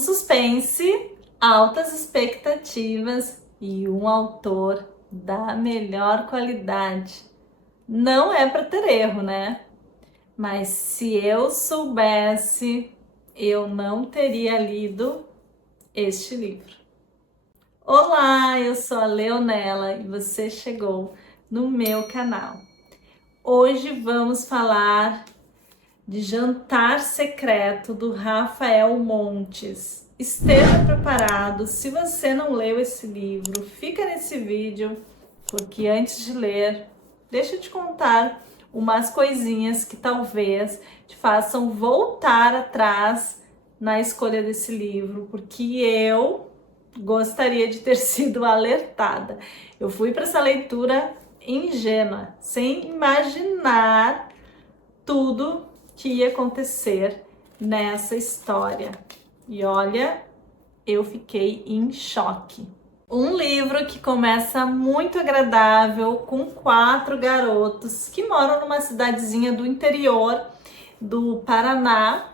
suspense, altas expectativas e um autor da melhor qualidade. Não é para ter erro, né? Mas se eu soubesse, eu não teria lido este livro. Olá, eu sou a Leonela e você chegou no meu canal. Hoje vamos falar de Jantar Secreto, do Rafael Montes. Esteja preparado. Se você não leu esse livro, fica nesse vídeo, porque antes de ler, deixa eu te contar umas coisinhas que talvez te façam voltar atrás na escolha desse livro, porque eu gostaria de ter sido alertada. Eu fui para essa leitura ingênua, sem imaginar tudo que ia acontecer nessa história. E olha, eu fiquei em choque. Um livro que começa muito agradável, com 4 garotos que moram numa cidadezinha do interior do Paraná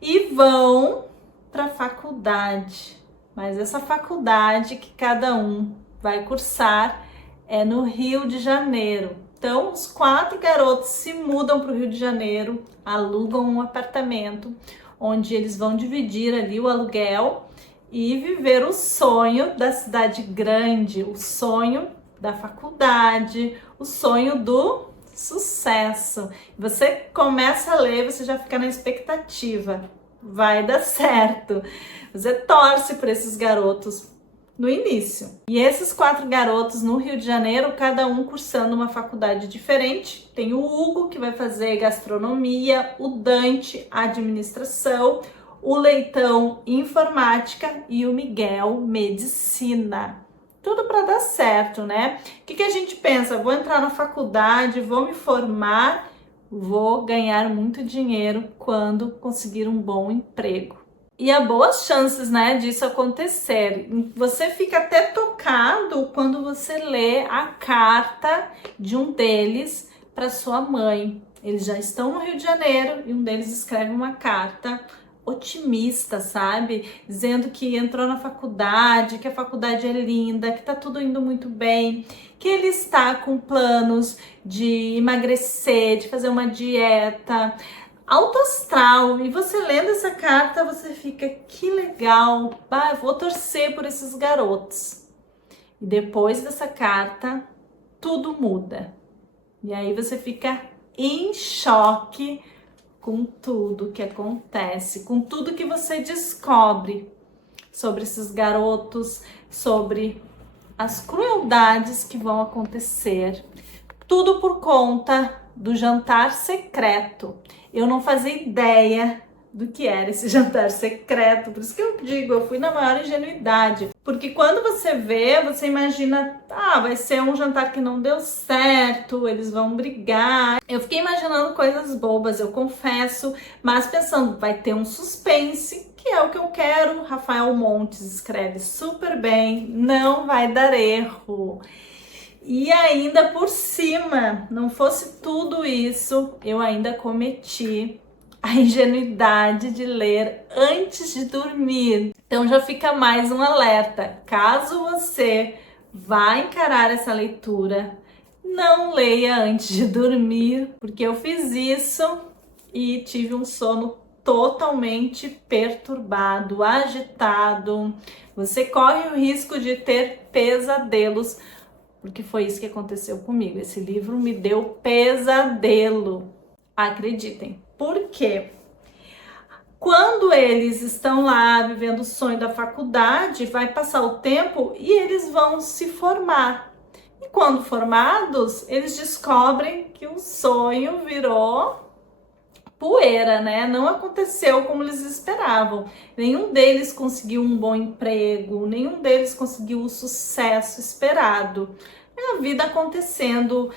e vão para a faculdade. Mas essa faculdade que cada um vai cursar é no Rio de Janeiro. Então, os 4 garotos se mudam para o Rio de Janeiro, alugam um apartamento, onde eles vão dividir ali o aluguel e viver o sonho da cidade grande, o sonho da faculdade, o sonho do sucesso. Você começa a ler, você já fica na expectativa, vai dar certo. Você torce por esses garotos no início. E esses 4 garotos no Rio de Janeiro, cada um cursando uma faculdade diferente. Tem o Hugo, que vai fazer gastronomia, o Dante, administração, o Leitão, informática, e o Miguel, medicina. Tudo para dar certo, né? O que a gente pensa? Vou entrar na faculdade, vou me formar, vou ganhar muito dinheiro quando conseguir um bom emprego. E há boas chances, né, disso acontecer. Você fica até tocado quando você lê a carta de um deles para sua mãe. Eles já estão no Rio de Janeiro e um deles escreve uma carta otimista, sabe? Dizendo que entrou na faculdade, que a faculdade é linda, que tá tudo indo muito bem, que ele está com planos de emagrecer, de fazer uma dieta, alto astral. E você lendo essa carta, você fica, que legal, vou torcer por esses garotos. E depois dessa carta, tudo muda. E aí você fica em choque com tudo que acontece, com tudo que você descobre sobre esses garotos, sobre as crueldades que vão acontecer. Tudo por conta do jantar secreto. Eu não fazia ideia do que era esse jantar secreto, por isso que eu digo, eu fui na maior ingenuidade. Porque quando você vê, você imagina, vai ser um jantar que não deu certo, eles vão brigar. Eu fiquei imaginando coisas bobas, eu confesso, mas pensando, vai ter um suspense, que é o que eu quero. Rafael Montes escreve super bem, não vai dar erro. E ainda por cima, não fosse tudo isso, eu ainda cometi a ingenuidade de ler antes de dormir. Então já fica mais um alerta. Caso você vá encarar essa leitura, não leia antes de dormir, porque eu fiz isso e tive um sono totalmente perturbado, agitado. Você corre o risco de ter pesadelos, porque foi isso que aconteceu comigo. Esse livro me deu pesadelo. Acreditem. Por quê? Quando eles estão lá vivendo o sonho da faculdade, vai passar o tempo e eles vão se formar. E quando formados, eles descobrem que o sonho virou poeira, né? Não aconteceu como eles esperavam. Nenhum deles conseguiu um bom emprego, nenhum deles conseguiu o sucesso esperado. É a vida acontecendo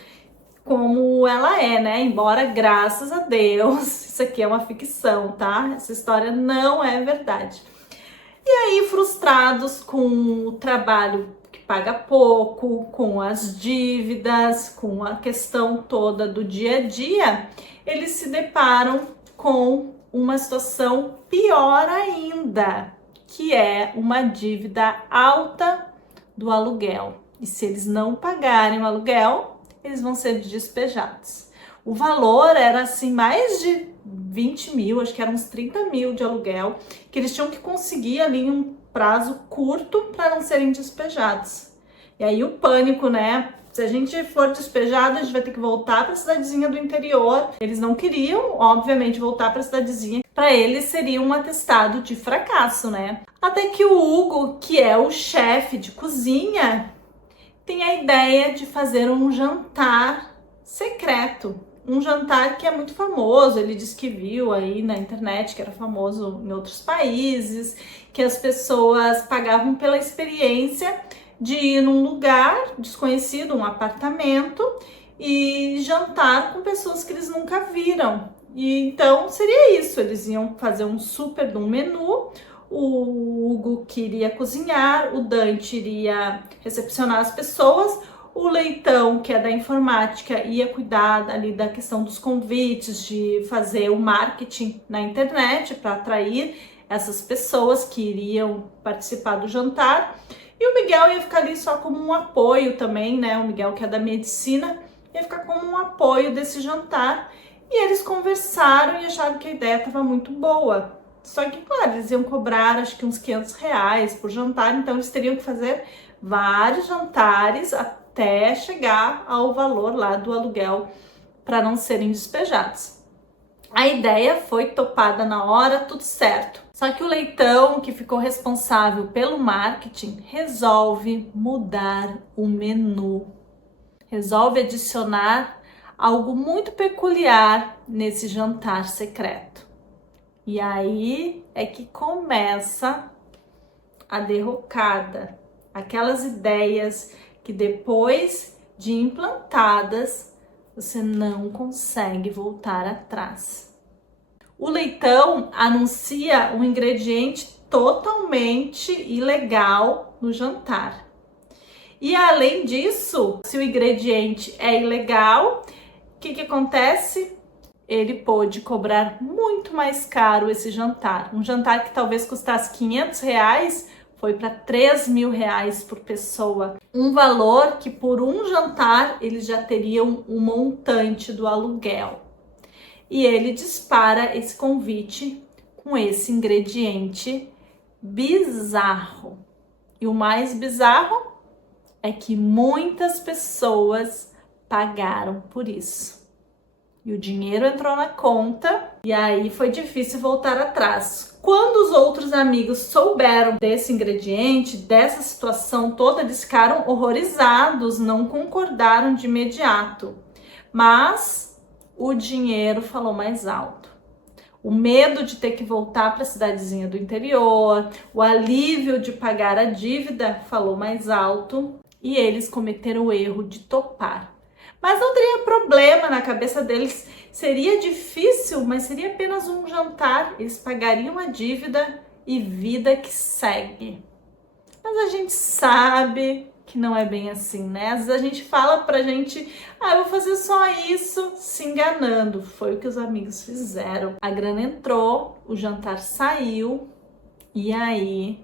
como ela é, né? Embora, graças a Deus, isso aqui é uma ficção, tá? Essa história não é verdade. E aí, frustrados com o trabalho que paga pouco, com as dívidas, com a questão toda do dia a dia, eles se deparam com uma situação pior ainda, que é uma dívida alta do aluguel. E se eles não pagarem o aluguel, eles vão ser despejados. O valor era assim mais de 20 mil, acho que eram uns 30 mil de aluguel, que eles tinham que conseguir ali em um prazo curto para não serem despejados. E aí o pânico, né? Se a gente for despejado, a gente vai ter que voltar para a cidadezinha do interior. Eles não queriam, obviamente, voltar para a cidadezinha. Para eles seria um atestado de fracasso, né? Até que o Hugo, que é o chefe de cozinha, tem a ideia de fazer um jantar secreto. Um jantar que é muito famoso, ele disse que viu aí na internet que era famoso em outros países, que as pessoas pagavam pela experiência de ir num lugar desconhecido, um apartamento, e jantar com pessoas que eles nunca viram. E então seria isso, eles iam fazer um super de um menu, o Hugo queria cozinhar, o Dante iria recepcionar as pessoas, o Leitão, que é da informática, ia cuidar ali da questão dos convites, de fazer o marketing na internet para atrair essas pessoas que iriam participar do jantar. E o Miguel ia ficar ali só como um apoio também, né? O Miguel, que é da medicina, ia ficar como um apoio desse jantar. E eles conversaram e acharam que a ideia estava muito boa. Só que, claro, eles iam cobrar acho que uns R$ 500 por jantar, então eles teriam que fazer vários jantares até chegar ao valor lá do aluguel para não serem despejados. A ideia foi topada na hora, tudo certo. Só que o Leitão, que ficou responsável pelo marketing, resolve mudar o menu. Resolve adicionar algo muito peculiar nesse jantar secreto. E aí é que começa a derrocada. Aquelas ideias que depois de implantadas, você não consegue voltar atrás. O Leitão anuncia um ingrediente totalmente ilegal no jantar. E além disso, se o ingrediente é ilegal, o que acontece? Ele pôde cobrar muito mais caro esse jantar. Um jantar que talvez custasse R$ 500 foi para R$ 3.000 por pessoa. Um valor que por um jantar eles já teriam um montante do aluguel. E ele dispara esse convite com esse ingrediente bizarro. E o mais bizarro é que muitas pessoas pagaram por isso. E o dinheiro entrou na conta e aí foi difícil voltar atrás. Quando os outros amigos souberam desse ingrediente, dessa situação toda, eles ficaram horrorizados, não concordaram de imediato. Mas o dinheiro falou mais alto. O medo de ter que voltar para a cidadezinha do interior, o alívio de pagar a dívida falou mais alto e eles cometeram o erro de topar. Mas não teria problema, na cabeça deles seria difícil, mas seria apenas um jantar, eles pagariam a dívida e vida que segue. Mas a gente sabe que não é bem assim, né? Às vezes a gente fala pra gente, eu vou fazer só isso, se enganando. Foi o que os amigos fizeram. A grana entrou, o jantar saiu e aí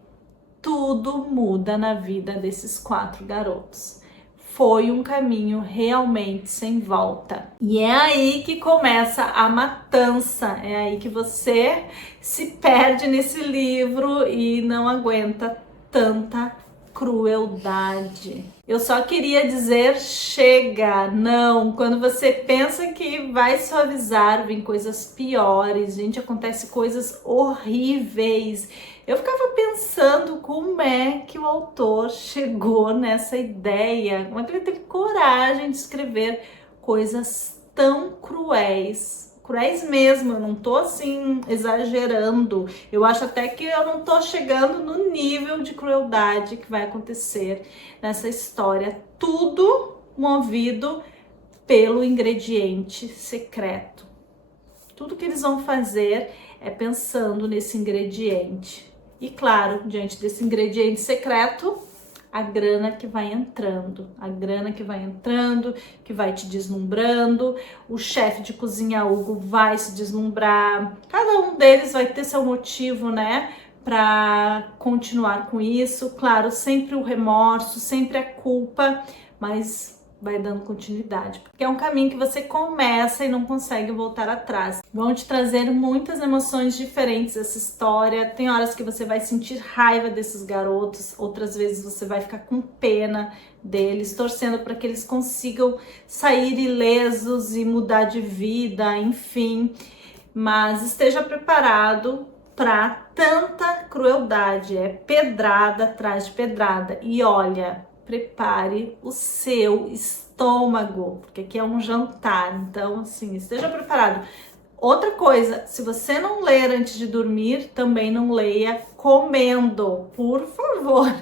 tudo muda na vida desses 4 garotos. Foi um caminho realmente sem volta. E é aí que começa a matança, é aí que você se perde nesse livro e não aguenta tanta crueldade. Eu só queria dizer, chega, não. Quando você pensa que vai suavizar, vem coisas piores, gente, acontece coisas horríveis. Eu ficava pensando como é que o autor chegou nessa ideia, como é que ele teve coragem de escrever coisas tão cruéis. Cruéis mesmo, eu não tô assim exagerando. Eu acho até que eu não tô chegando no nível de crueldade que vai acontecer nessa história. Tudo movido pelo ingrediente secreto. Tudo que eles vão fazer é pensando nesse ingrediente. E claro, diante desse ingrediente secreto, a grana que vai entrando, que vai te deslumbrando, o chefe de cozinha Hugo vai se deslumbrar, cada um deles vai ter seu motivo, né, para continuar com isso. Claro, sempre o remorso, sempre a culpa, mas vai dando continuidade, porque é um caminho que você começa e não consegue voltar atrás. Vão te trazer muitas emoções diferentes essa história. Tem horas que você vai sentir raiva desses garotos, outras vezes você vai ficar com pena deles, torcendo para que eles consigam sair ilesos e mudar de vida, enfim. Mas esteja preparado para tanta crueldade, é pedrada atrás de pedrada. E olha, prepare o seu estômago, porque aqui é um jantar, então assim, esteja preparado. Outra coisa, se você não ler antes de dormir, também não leia comendo, por favor.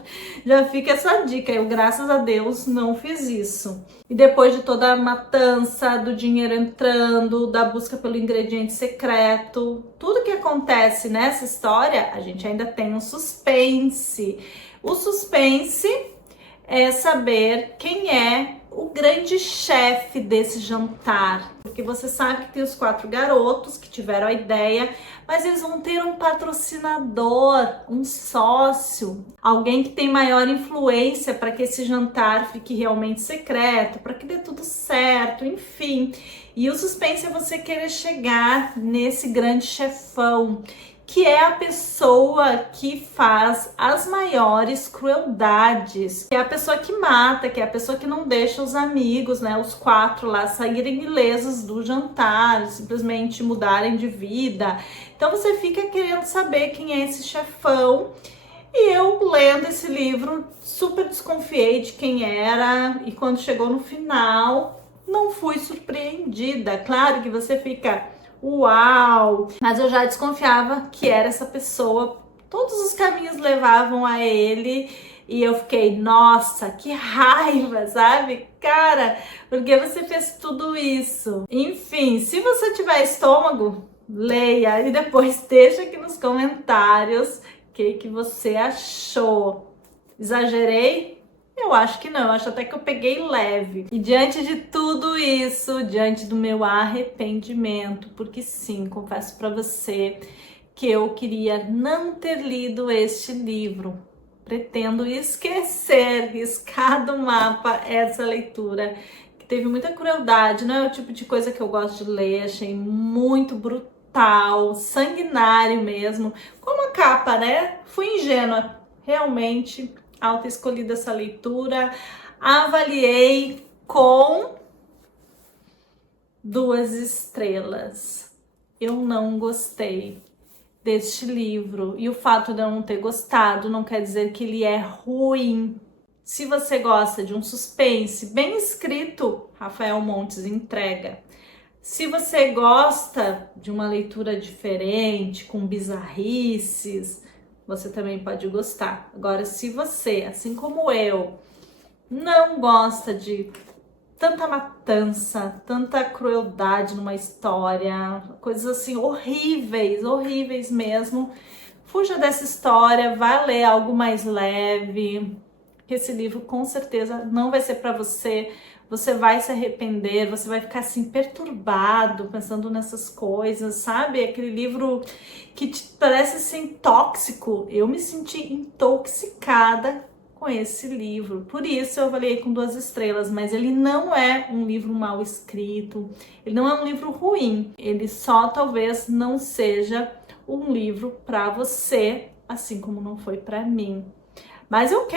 Já fica essa dica. Eu, graças a Deus, não fiz isso. E depois de toda a matança, do dinheiro entrando, da busca pelo ingrediente secreto, tudo que acontece nessa história, a gente ainda tem um suspense. O suspense é saber quem é o grande chefe desse jantar, porque você sabe que tem os 4 garotos que tiveram a ideia, mas eles vão ter um patrocinador, um sócio, alguém que tem maior influência para que esse jantar fique realmente secreto, para que dê tudo certo, enfim. E o suspense é você querer chegar nesse grande chefão, que é a pessoa que faz as maiores crueldades, que é a pessoa que mata, que é a pessoa que não deixa os amigos, né, os 4 lá saírem ilesos do jantar, simplesmente mudarem de vida. Então você fica querendo saber quem é esse chefão. E eu, lendo esse livro, super desconfiei de quem era, e quando chegou no final, não fui surpreendida. Claro que você fica uau! Mas eu já desconfiava que era essa pessoa. Todos os caminhos levavam a ele e eu fiquei, nossa, que raiva, sabe? Cara, porque você fez tudo isso? Enfim, se você tiver estômago, leia e depois deixa aqui nos comentários o que você achou. Exagerei? Eu acho que não, eu acho até que eu peguei leve. E diante de tudo isso, diante do meu arrependimento, porque sim, confesso para você que eu queria não ter lido este livro. Pretendo esquecer, riscar do mapa essa leitura, que teve muita crueldade, não é o tipo de coisa que eu gosto de ler, achei muito brutal, sanguinário mesmo, como a capa, né? Fui ingênua, realmente. Escolhida essa leitura, avaliei com 2 estrelas. Eu não gostei deste livro, e o fato de eu não ter gostado não quer dizer que ele é ruim. Se você gosta de um suspense bem escrito, Rafael Montes entrega. Se você gosta de uma leitura diferente, com bizarrices, você também pode gostar. Agora, se você, assim como eu, não gosta de tanta matança, tanta crueldade numa história, coisas assim horríveis, horríveis mesmo, fuja dessa história, vá ler algo mais leve, que esse livro com certeza não vai ser para você. Você vai se arrepender, você vai ficar assim perturbado pensando nessas coisas, sabe? Aquele livro que te parece assim tóxico. Eu me senti intoxicada com esse livro. Por isso eu avaliei com 2 estrelas, mas ele não é um livro mal escrito, ele não é um livro ruim, ele só talvez não seja um livro para você, assim como não foi para mim. Mas eu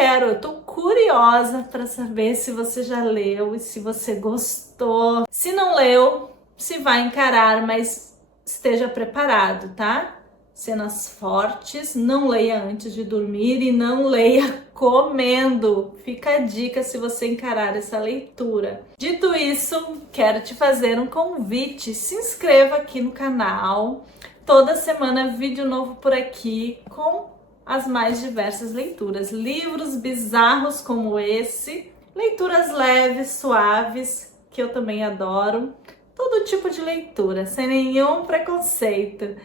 tô curiosa para saber se você já leu e se você gostou. Se não leu, se vai encarar, mas esteja preparado, tá? Cenas fortes, não leia antes de dormir e não leia comendo. Fica a dica se você encarar essa leitura. Dito isso, quero te fazer um convite. Se inscreva aqui no canal. Toda semana vídeo novo por aqui com as mais diversas leituras, livros bizarros como esse, leituras leves, suaves, que eu também adoro, todo tipo de leitura, sem nenhum preconceito.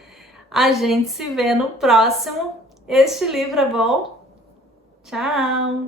A gente se vê no próximo. Este livro é bom? Tchau!